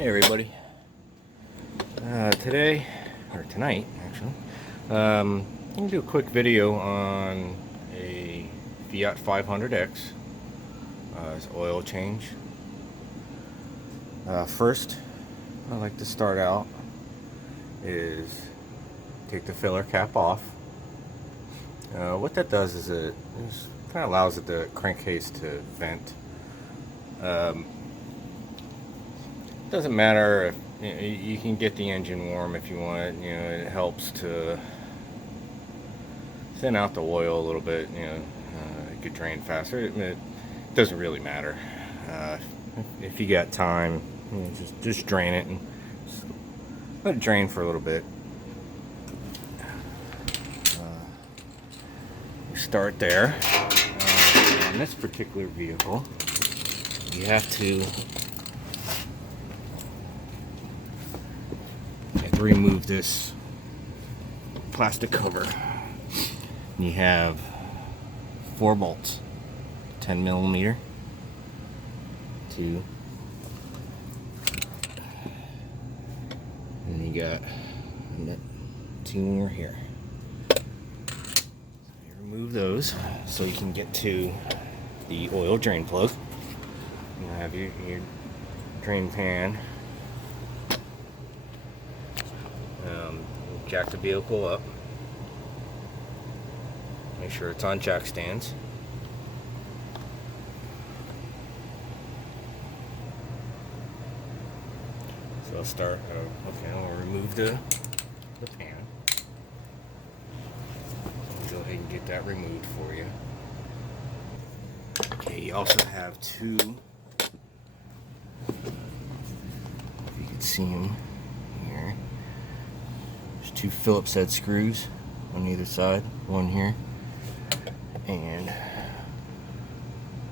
Hey everybody. Today, or tonight actually, I'm going to do a quick video on a Fiat 500X. It's oil change. First, I like to start out is take the filler cap off. What that does is it kind of allows the crankcase to vent. Doesn't matter if you can get the engine warm if you want. It helps to thin out the oil a little bit. It could drain faster. It doesn't really matter. If you got time, just drain it and just let it drain for a little bit. You start there. On this particular vehicle, you have to remove this plastic cover. You have 4 bolts, 10 millimeter, 2, and you got 2 more here. You remove those so you can get to the oil drain plug. You have your drain pan. Jack the vehicle up. Make sure it's on jack stands. So I'll start. I'll remove the pan. Go ahead and get that removed for you. Okay, you also have 2. If you can see them here. 2 Phillips head screws on either side, one here and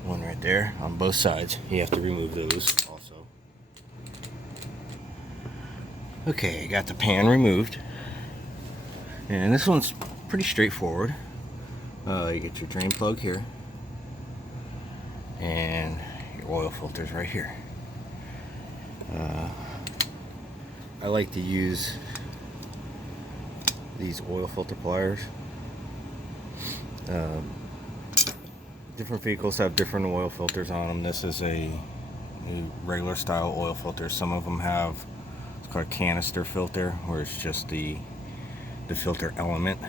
one right there on both sides. You have to remove those also. Okay, I got the pan removed, and this one's pretty straightforward. You get your drain plug here and your oil filters right here. I like to use these oil filter pliers. Different vehicles have different oil filters on them. This is a regular style oil filter. Some of them have, it's called a canister filter, where it's just the filter element.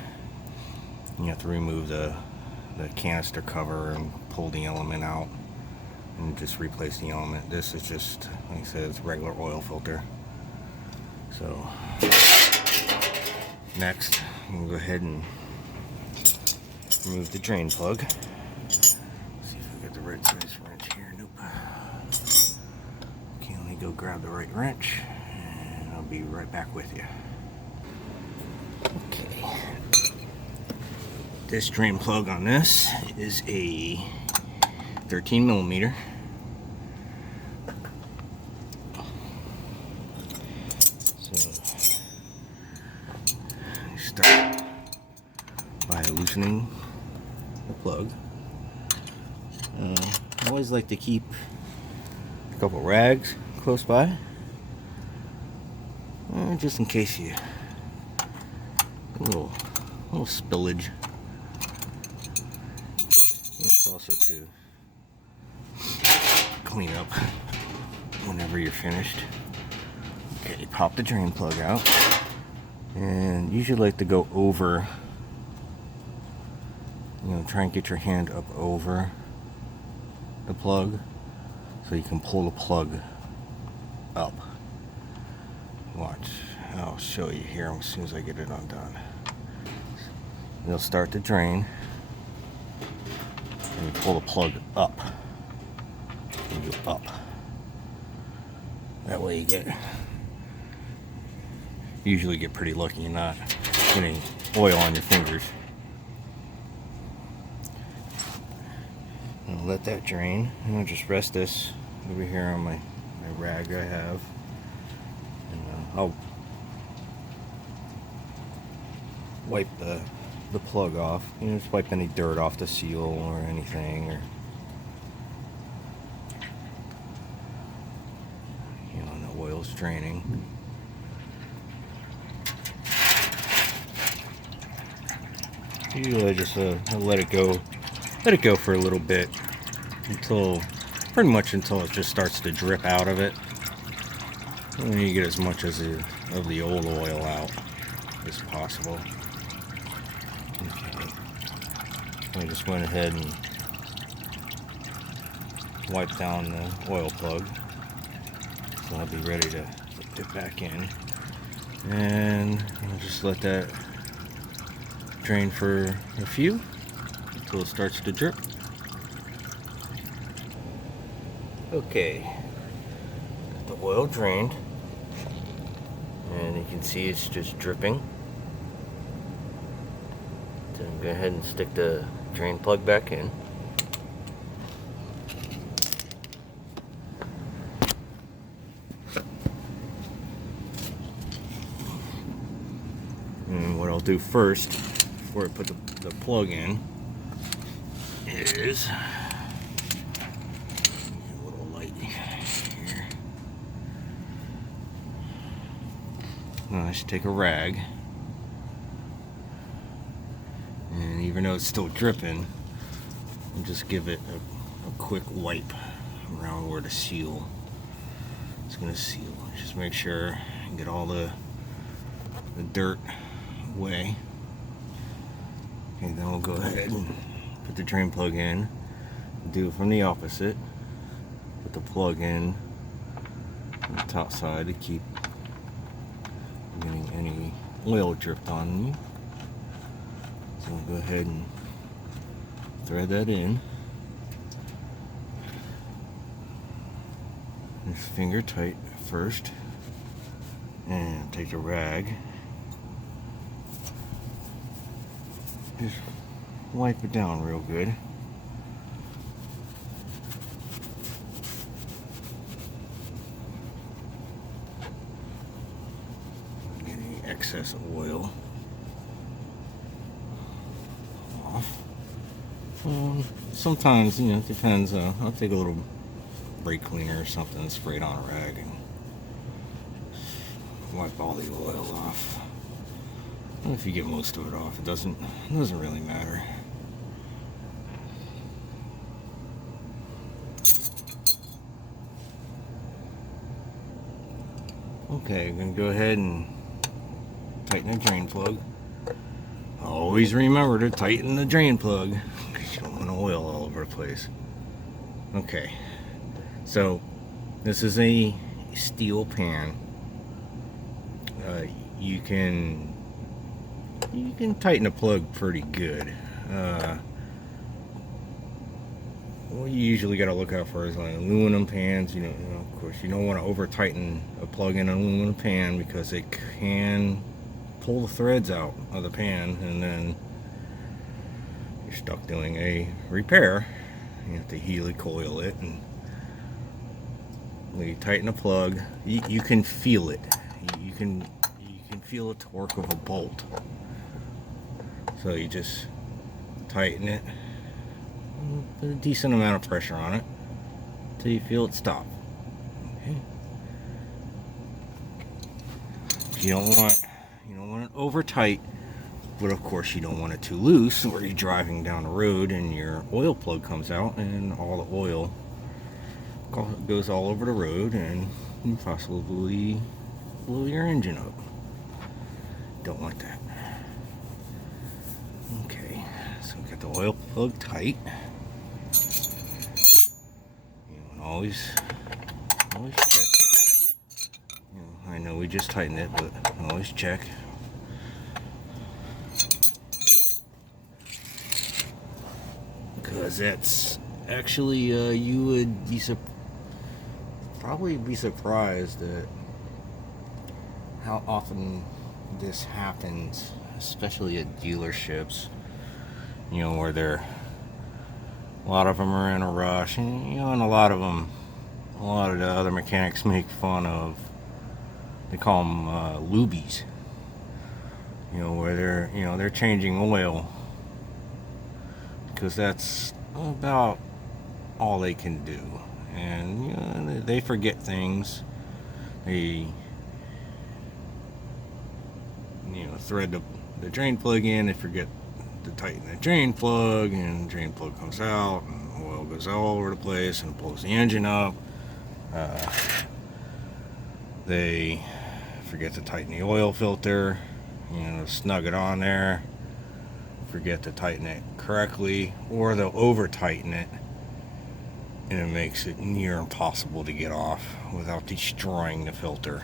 You have to remove the canister cover and pull the element out and just replace the element. This is just, like I said, it's a regular oil filter. So next, I'm going to go ahead and remove the drain plug. Let's see if I got the right size wrench here. Nope. Okay, let me go grab the right wrench, and I'll be right back with you. Okay. This drain plug on this is a 13 millimeter. Start by loosening the plug. I always like to keep a couple rags close by, just in case you a little spillage. And it's also to clean up whenever you're finished. Okay, pop the drain plug out. And usually like to go over, try and get your hand up over the plug so you can pull the plug up. Watch, I'll show you here as soon as I get it undone. You'll start to drain and you pull the plug up and go up. That way you usually get pretty lucky and not getting oil on your fingers. I'll let that drain, and I'll just rest this over here on my rag I have, and I'll wipe the plug off. Just wipe any dirt off the seal or anything, or oil's draining. Usually I just let it go for a little bit pretty much until it just starts to drip out of it. And then you get as much of the old oil out as possible. Okay. I just went ahead and wiped down the oil plug, so I'll be ready to put it back in. And I'll just let that drain for a few until it starts to drip. Okay, got the oil drained, and you can see it's just dripping. So go ahead and stick the drain plug back in. And what I'll do first, before I put the plug in, is a little light here. Now I should take a rag, and even though it's still dripping, I'll just give it a quick wipe around where the seal is going to seal. Just make sure and get all the dirt away. Okay, then we'll go ahead and put the drain plug in. Do it from the opposite. Put the plug in on the top side to keep getting any oil dripped on you. So we'll go ahead and thread that in. Just finger tight first, and take a rag. Just wipe it down real good. Get any excess oil off. Sometimes, it depends. I'll take a little brake cleaner or something and spray it on a rag and wipe all the oil off. And if you get most of it off, it doesn't really matter. Okay, I'm gonna go ahead and tighten the drain plug. Always remember to tighten the drain plug, because you don't want oil all over the place. Okay, so this is a steel pan. You can tighten the plug pretty good. What you usually got to look out for is like aluminum pans. Of course, you don't want to over tighten a plug in an aluminum pan, because it can pull the threads out of the pan, and then you're stuck doing a repair. You have to helicoil it, and when you tighten a plug, you can feel it. You can feel the torque of a bolt. So you just tighten it, put a decent amount of pressure on it until you feel it stop. Okay. You don't want it over tight, but of course you don't want it too loose, where you're driving down the road and your oil plug comes out and all the oil goes all over the road, and you possibly blow your engine up. Don't want that. Okay, so we got the oil plug tight. Always check. I know we just tightened it, but always check. Because that's actually, you would be probably be surprised at how often this happens, especially at dealerships, where a lot of them are in a rush, and and a lot of the other mechanics make fun of, they call them lubies, where they're changing oil, because that's about all they can do, and they forget things. you know, thread the drain plug in, they forget to tighten the drain plug, and the drain plug comes out, and oil goes all over the place, and blows the engine up. They forget to tighten the oil filter, you know, snug it on there, forget to tighten it correctly, or they'll over tighten it, and it makes it near impossible to get off without destroying the filter.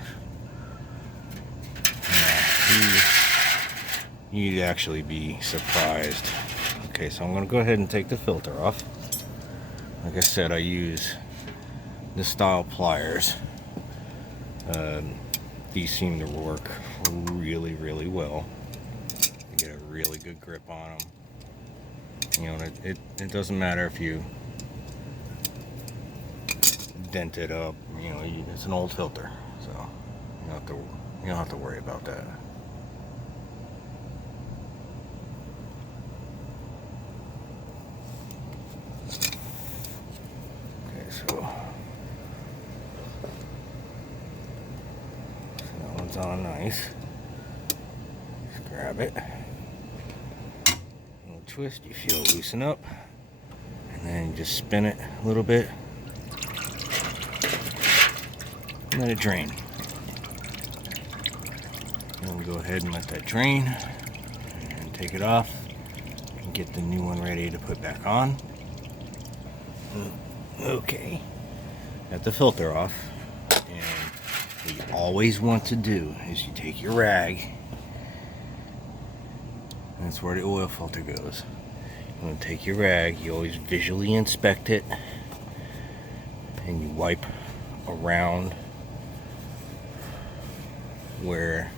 You'd actually be surprised. Okay, so I'm going to go ahead and take the filter off. Like I said, I use this style pliers. These seem to work really, really well. You get a really good grip on them. You know, it doesn't matter if you dent it up. You know, it's an old filter, so you don't have to worry about that. So that one's on nice. Just grab it. A little twist, you feel it loosen up. And then you just spin it a little bit. And let it drain. Then we go ahead and let that drain. And take it off. And get the new one ready to put back on. Okay, got the filter off, and what you always want to do is you take your rag, and that's where the oil filter goes. You want to take your rag, you always visually inspect it, and you wipe around where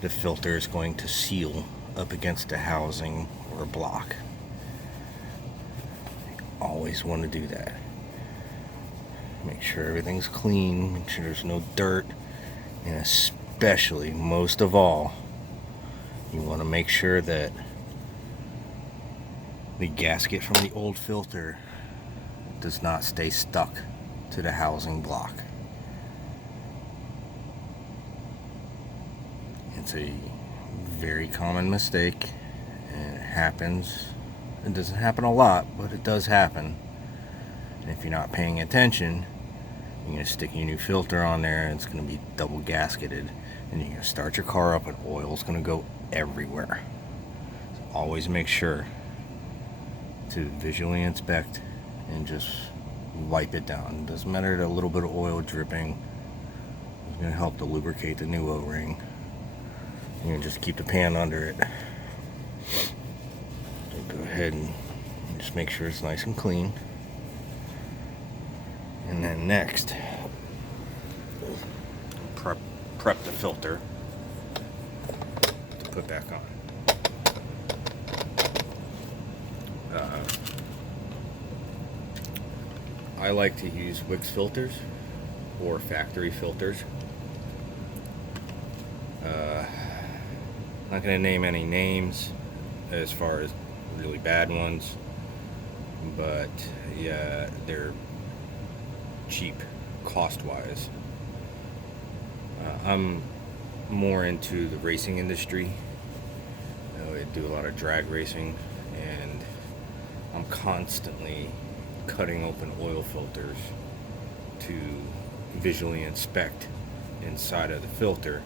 the filter is going to seal up against a housing or a block. Always want to do that. Make sure everything's clean, make sure there's no dirt, and especially, most of all, you want to make sure that the gasket from the old filter does not stay stuck to the housing block. It's a very common mistake, and it happens. It doesn't happen a lot, but it does happen. And if you're not paying attention, you're going to stick your new filter on there, and it's going to be double gasketed, and you're going to start your car up, and oil's going to go everywhere. So always make sure to visually inspect and just wipe it down. It doesn't matter, a little bit of oil dripping is going to help to lubricate the new O-ring. You can just keep the pan under it. So go ahead and just make sure it's nice and clean. And then next, prep the filter to put back on. I like to use Wix filters or factory filters. Not going to name any names as far as really bad ones, but yeah, they're cheap cost-wise. I'm more into the racing industry. I do a lot of drag racing, and I'm constantly cutting open oil filters to visually inspect inside of the filter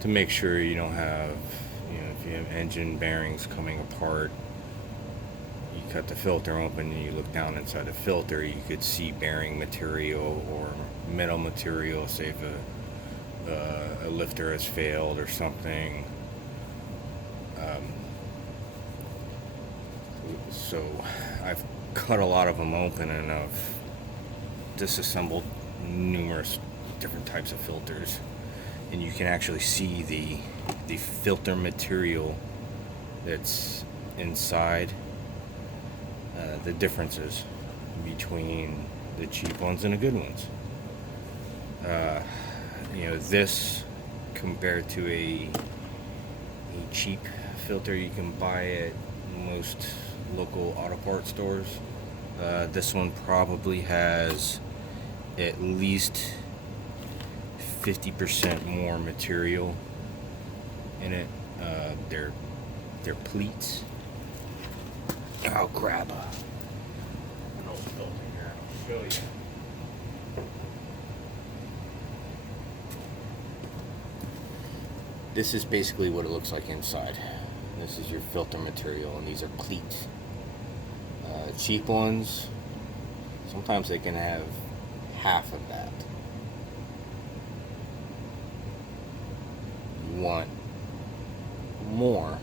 to make sure you don't have, if you have engine bearings coming apart, you cut the filter open and you look down inside the filter, you could see bearing material or metal material, say if a lifter has failed or something. So I've cut a lot of them open, and I've disassembled numerous different types of filters, and you can actually see the filter material that's inside, the differences between the cheap ones and the good ones. This compared to a cheap filter you can buy at most local auto parts stores, this one probably has at least 50% more material in it. They're pleats. I'll grab an old filter here and I'll show you. This is basically what it looks like inside. This is your filter material, and these are pleats. Cheap ones, sometimes they can have half of that. You want more,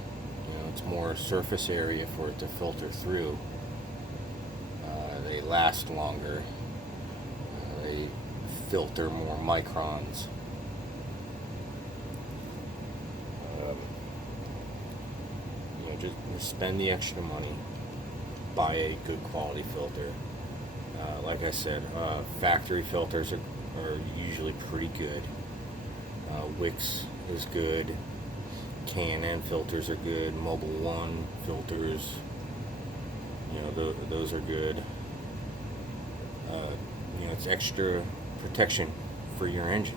it's more surface area for it to filter through. They last longer. They filter more microns. Just spend the extra money, buy a good quality filter. Like I said, factory filters are usually pretty good. Wix is good. Canon filters are good. Mobil 1 filters, those are good. It's extra protection for your engine.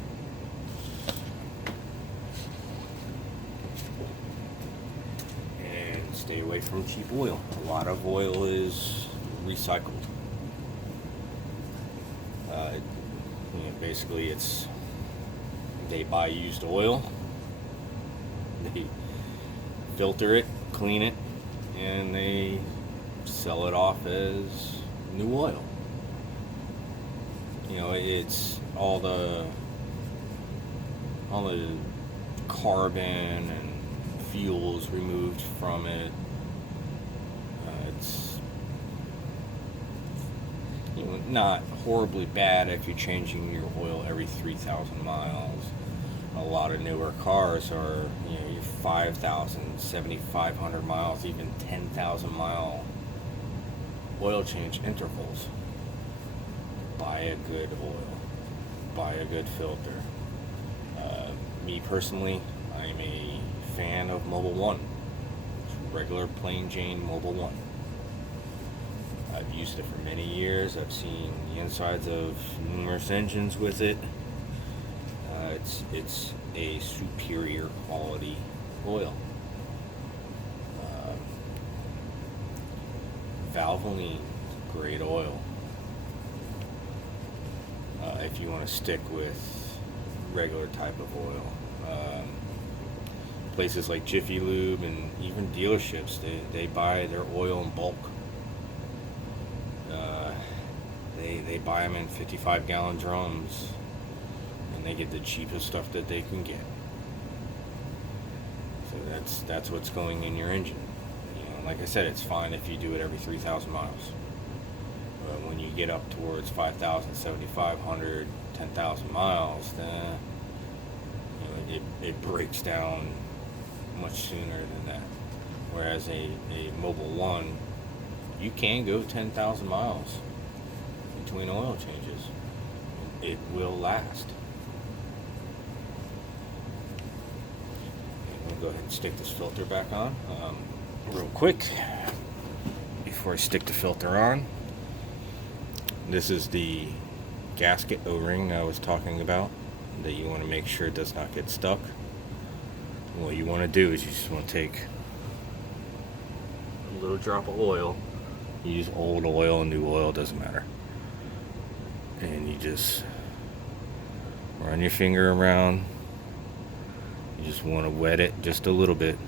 And stay away from cheap oil. A lot of oil is recycled. Basically, they buy used oil, they filter it, clean it, and they sell it off as new oil. It's all the carbon and fuels removed from it. It's not horribly bad if you're changing your oil every 3,000 miles. A lot of newer cars are, your 5,000, 7,500 miles, even 10,000 mile oil change intervals. Buy a good oil. Buy a good filter. Me personally, I'm a fan of Mobil 1. Regular plain Jane Mobil 1. I've used it for many years. I've seen the insides of numerous engines with it. It's a superior quality oil. Valvoline, great oil. If you want to stick with regular type of oil. Places like Jiffy Lube and even dealerships, they buy their oil in bulk. They buy them in 55-gallon drums, and they get the cheapest stuff that they can get. So that's what's going in your engine. Like I said, it's fine if you do it every 3,000 miles. But when you get up towards 5,000, 7,500, 10,000 miles, then it breaks down much sooner than that. Whereas a Mobil 1, you can go 10,000 miles between oil changes. It will last. I'm going to go ahead and stick this filter back on real quick before I stick the filter on. This is the gasket O-ring I was talking about that you want to make sure it does not get stuck. What you want to do is you just want to take a little drop of oil. You use old oil, new oil, doesn't matter. And you just run your finger around. You just want to wet it just a little bit.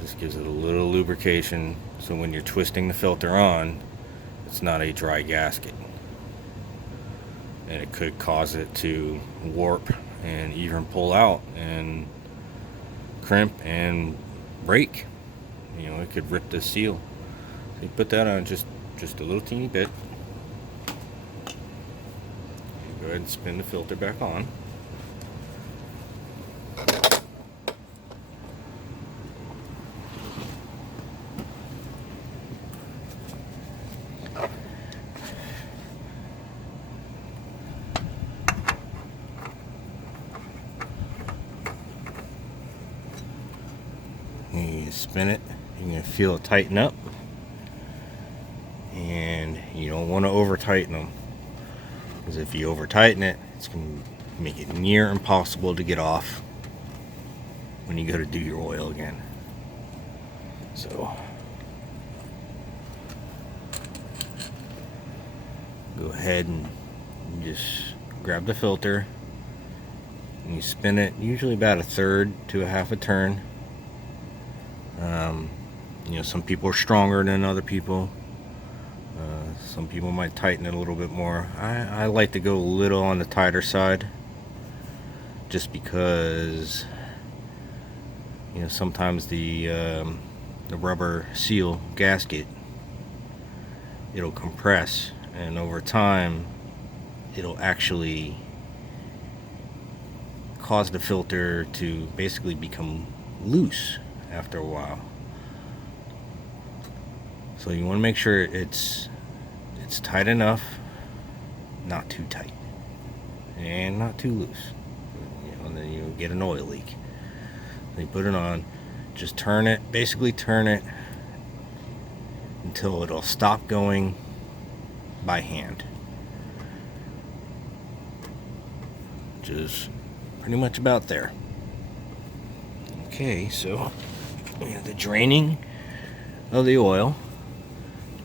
Just gives it a little lubrication so when you're twisting the filter on, it's not a dry gasket. And it could cause it to warp and even pull out and crimp and break. It could rip the seal. So you put that on just a little teeny bit. Go ahead and spin the filter back on. You spin it, you're going to feel it tighten up, and you don't want to over tighten them, because if you over tighten it, it's going to make it near impossible to get off when you go to do your oil again. So go ahead and just grab the filter and you spin it usually about a third to a half a turn. Some people are stronger than other people. Some people might tighten it a little bit more. I like to go a little on the tighter side, just because sometimes the rubber seal gasket, it'll compress, and over time it'll actually cause the filter to basically become loose after a while. So you want to make sure it's tight enough, not too tight and not too loose, and then you get an oil leak. Then you put it on, just basically turn it until it'll stop going by hand, which is pretty much about there. Okay, so we have the draining of the oil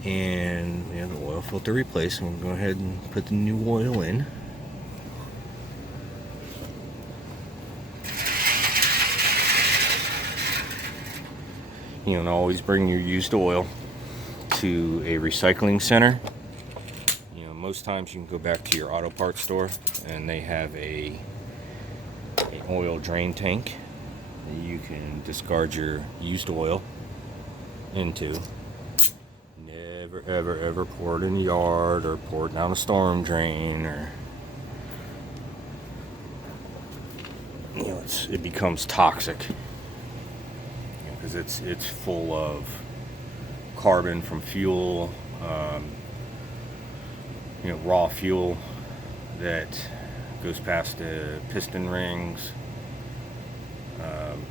and we have the oil filter replaced. I'm going to go ahead and put the new oil in. And always bring your used oil to a recycling center. Most times you can go back to your auto parts store and they have an oil drain tank that you can discard your used oil into. Never ever pour it in the yard or pour it down a storm drain, or it becomes toxic because it's full of carbon from fuel, raw fuel that goes past the piston rings,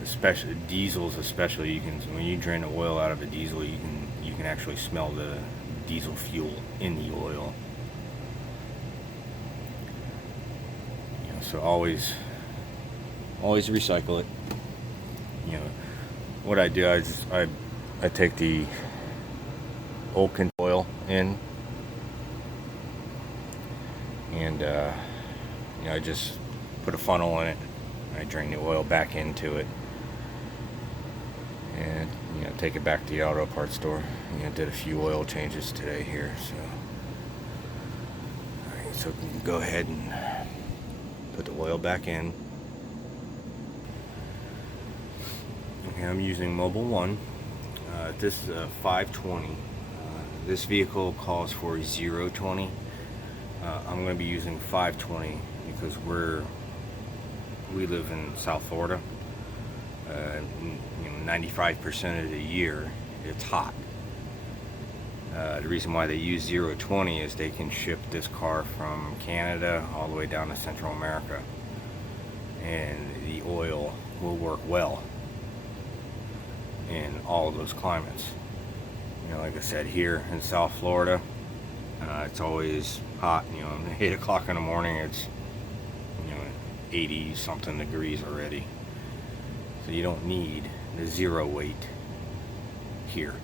especially diesels. Especially, when you drain the oil out of a diesel, you can actually smell the diesel fuel in the oil. So always recycle it. What I do, I take the old oil in, and I just put a funnel in it. I drain the oil back into it, and take it back to the auto parts store. Did a few oil changes today here, so alright, so we can go ahead and put the oil back in. Okay, I'm using Mobile One. This is a 520. This vehicle calls for 020. I'm going to be using 520 because we live in South Florida. 95% of the year it's hot. The reason why they use 020 is they can ship this car from Canada all the way down to Central America, and the oil will work well in all of those climates. Like I said, here in South Florida, it's always hot. At 8 o'clock in the morning, it's 80 something degrees already. So you don't need the zero weight here.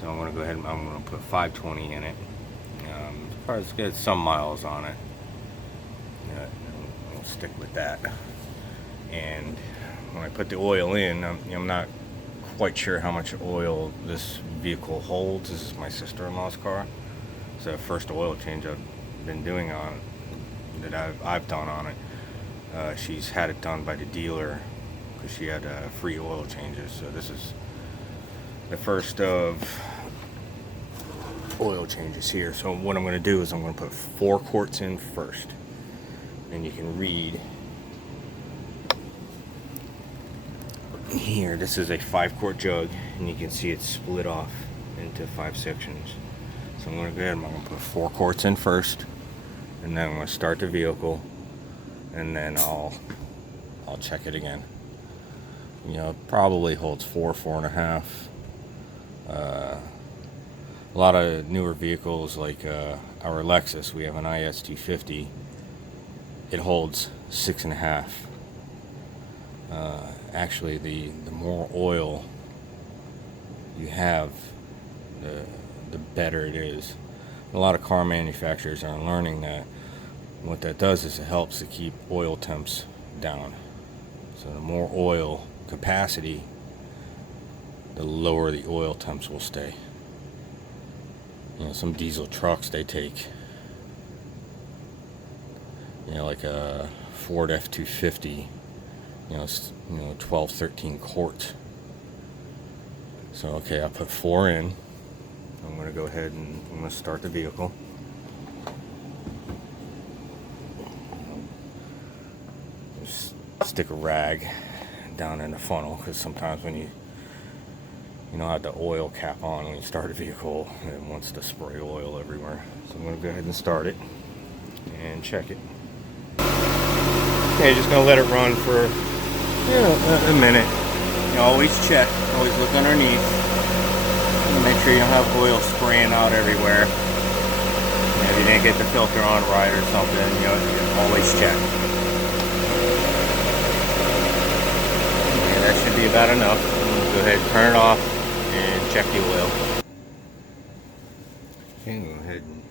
So I'm going to go ahead and I'm going to put 520 in it. It's got some miles on it. We'll stick with that. And when I put the oil in, I'm not quite sure how much oil this vehicle holds. This is my sister-in-law's car. It's the first oil change I've been doing on it, that I've done on it. She's had it done by the dealer because she had free oil changes. So this is the first of oil changes here. So what I'm going to do is I'm going to put 4 quarts in first, and you can read here. This is a 5-quart jug, and you can see it's split off into 5 sections. So I'm going to go ahead and I'm going to put 4 quarts in first, and then I'm going to start the vehicle, and then I'll check it again. It probably holds 4.5. A lot of newer vehicles, like our Lexus, we have an IS 250. it holds 6.5. Actually, the more oil you have, the better it is. A lot of car manufacturers are learning that. What that does is it helps to keep oil temps down. So the more oil capacity, the lower the oil temps will stay. You know, some diesel trucks, they take, you know, like a Ford F-250, you know, 12, 13 quarts. So, okay, I put 4 in. I'm going to go ahead and I'm going to start the vehicle. Just stick a rag down in the funnel, because sometimes when you don't have the oil cap on when you start a vehicle, it wants to spray oil everywhere. So I'm going to go ahead and start it and check it. Okay, just going to let it run for a minute. You always check, always look underneath, and make sure you don't have oil spraying out everywhere. And if you didn't get the filter on right or something, you always check. Okay, that should be about enough. Go ahead and turn it off and check the oil. Okay, go ahead and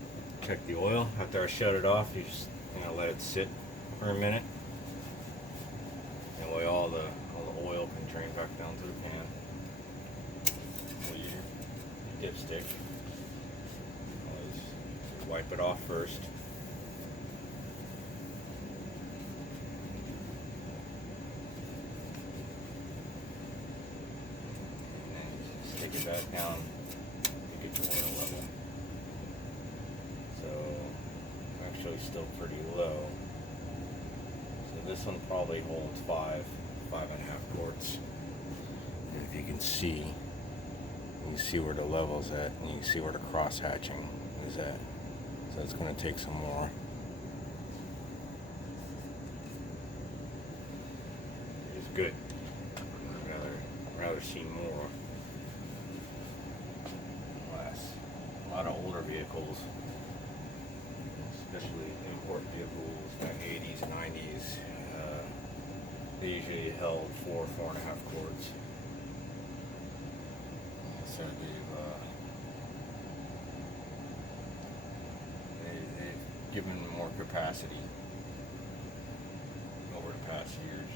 check the oil. After I shut it off, you just let it sit for a minute. That way all the oil can drain back down to the pan. We'll use your dipstick. Always wipe it off first. And then stick it back down to get your oil level. So actually still pretty low. So this one probably holds 5.5 quarts. And if you can see where the level's at, and you can see where the cross hatching is at. So it's going to take some more. It's good. I'd rather see more. Less. A lot of older vehicles, especially import vehicles, 80s, 90s, they usually held 4.5 quarts. So they've given more capacity over the past years.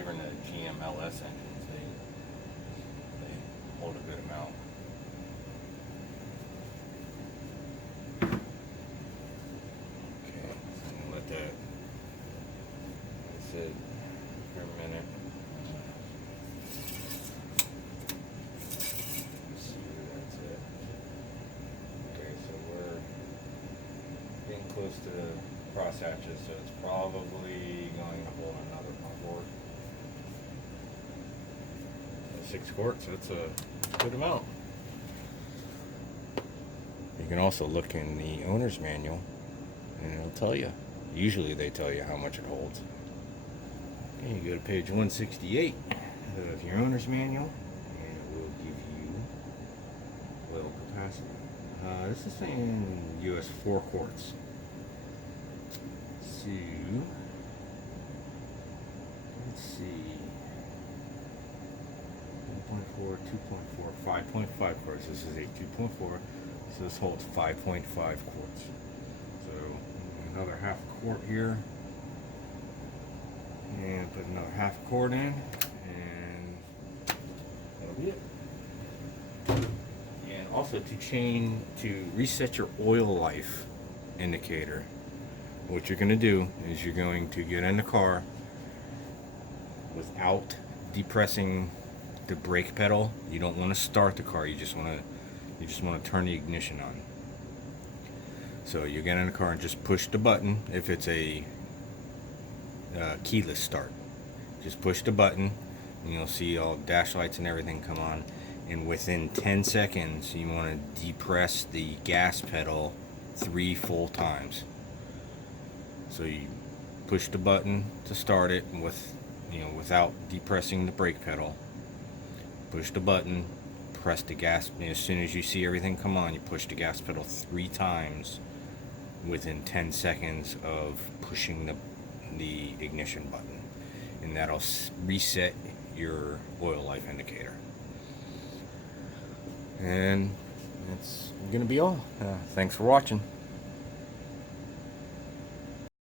Even the GM LS engines, they hold a good amount. Okay, so I'm gonna let that sit for a minute. Let's see where that's at. Okay, so we're getting close to the cross hatches, so it's probably going to hold another quart. 6 quarts, that's a good amount. You can also look in the owner's manual and it'll tell you. Usually they tell you how much it holds. Okay, you go to page 168 of your owner's manual and it will give you oil capacity. This is saying US 4 quarts. So, let's see. 1.4, 2.4, 5.5 quarts. This is a 2.4, so this holds 5.5 quarts. So another half quart here, and put another half quart in, and that'll be it. And also to reset your oil life indicator, what you're going to do is you're going to get in the car without depressing the brake pedal. You don't want to start the car. You just want to turn the ignition on. So you get in the car and just push the button. If it's a keyless start, just push the button, and you'll see all dash lights and everything come on. And within 10 seconds, you want to depress the gas pedal 3 full times. So you push the button to start it without depressing the brake pedal. Push the button, press the gas. As soon as you see everything come on, you push the gas pedal 3 times within 10 seconds of pushing the ignition button, and that'll reset your oil life indicator. And that's gonna be all. Thanks for watching.